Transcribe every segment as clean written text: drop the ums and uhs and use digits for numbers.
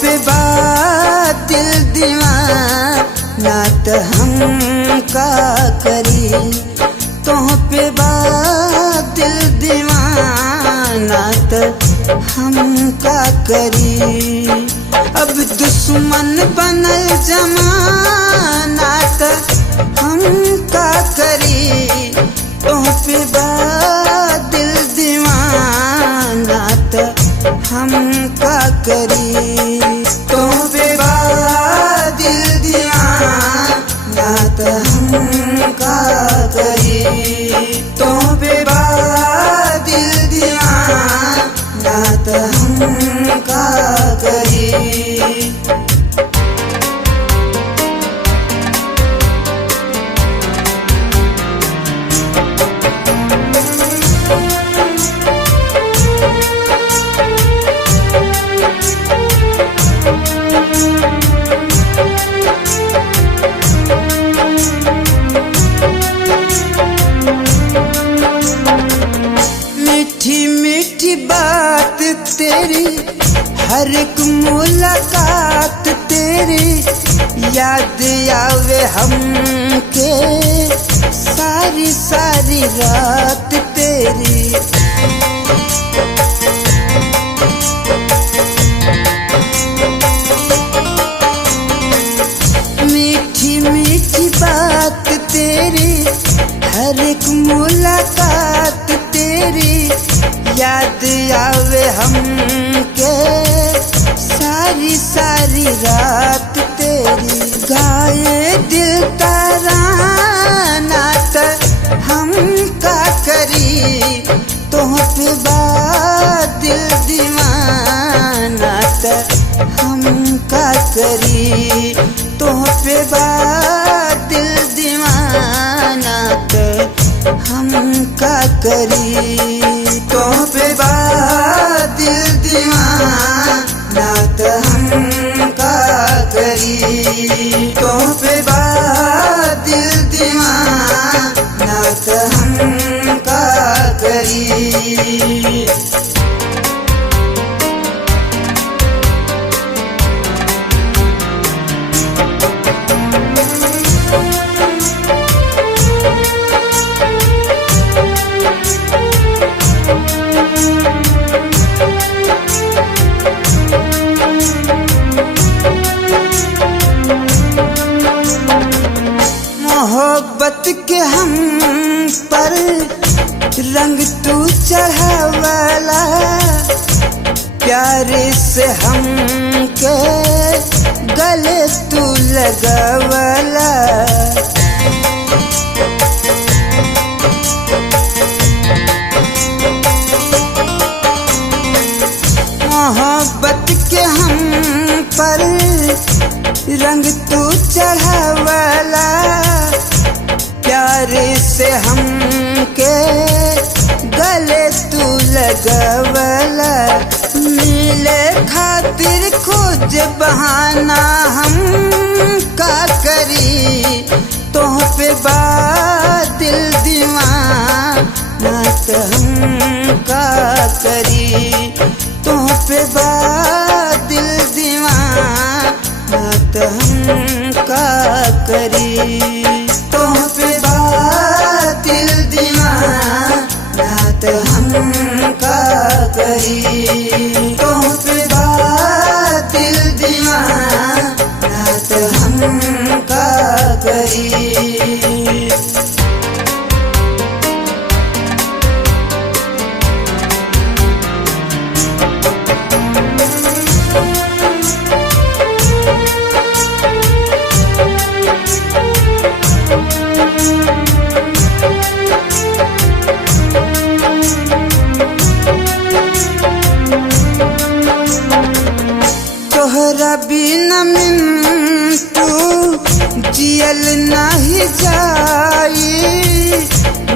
पे बात दिल दीवाना तो हम का करी, तुम पे बात दिल दीवाना तो हम का करी। अब दुश्मन बनल जमाना तो हम का करी, तुम पे बात दिल दीवाना तो हम का करी। तुम पे बात दिल दीवाना तो हम का करी, तुम पे बात दिल दीवाना तो हम का करी। मीठी मीठी बात तेरी, हर एक मुलाकात तेरी, याद आवे हमके सारी सारी रात तेरी। मीठी मीठी बात तेरी, हर एक मुलाकात तेरी, याद आवे हमके सारी सारी रात तेरी। गाए दिल तराना तो हम का करी, तुम पे बात दिल दीवाना तो हम का करी, तुम पे बात दिल दीवाना तो हम का करी। तुम पे बात दिल दीवाना तो हम का करी, तुम पे बात दिल दीवाना तो हम का करी। मोहब्बत के हम पर रंग तू चढ़ावाला, प्यार से हमके गले तू लगावाला। मोहब्बत के हम पर रंग तू चढ़ावाला, प्यार से हमके गले तू लगावला। मिले खातिर खोज बहाना हम का करी, तुम पे बात दिल दीवाना तो हम का करी, तुम पे बात दिल दीवाना तो हम का करी। तुम पे बात दिल दीवाना तो हम का करी, तुम पे बात दिल दीवाना तो हम का करी। तोहरा बिना मिंटू जियल नहीं जाई,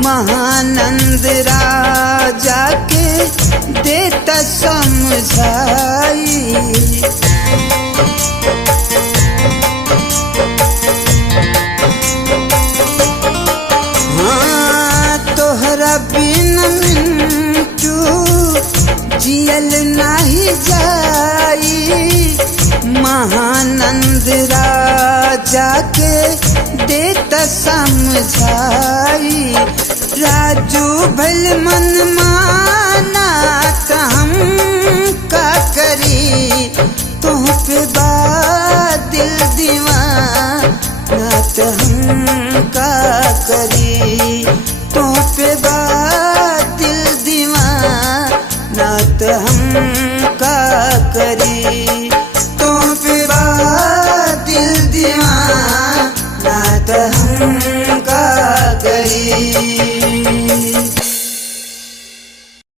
महानंद राजा के देता समझाई। हाँ तोहरा बिना मिंटू जियल नहीं जाई, समझाई। राजू भल मन माना त हम का करी, तुह पे बा दिल दीवाना त हम का करी, तुह पे बा दिल दीवाना त हम का करी, तुह पे बा दिल दीवाना त हम का करी।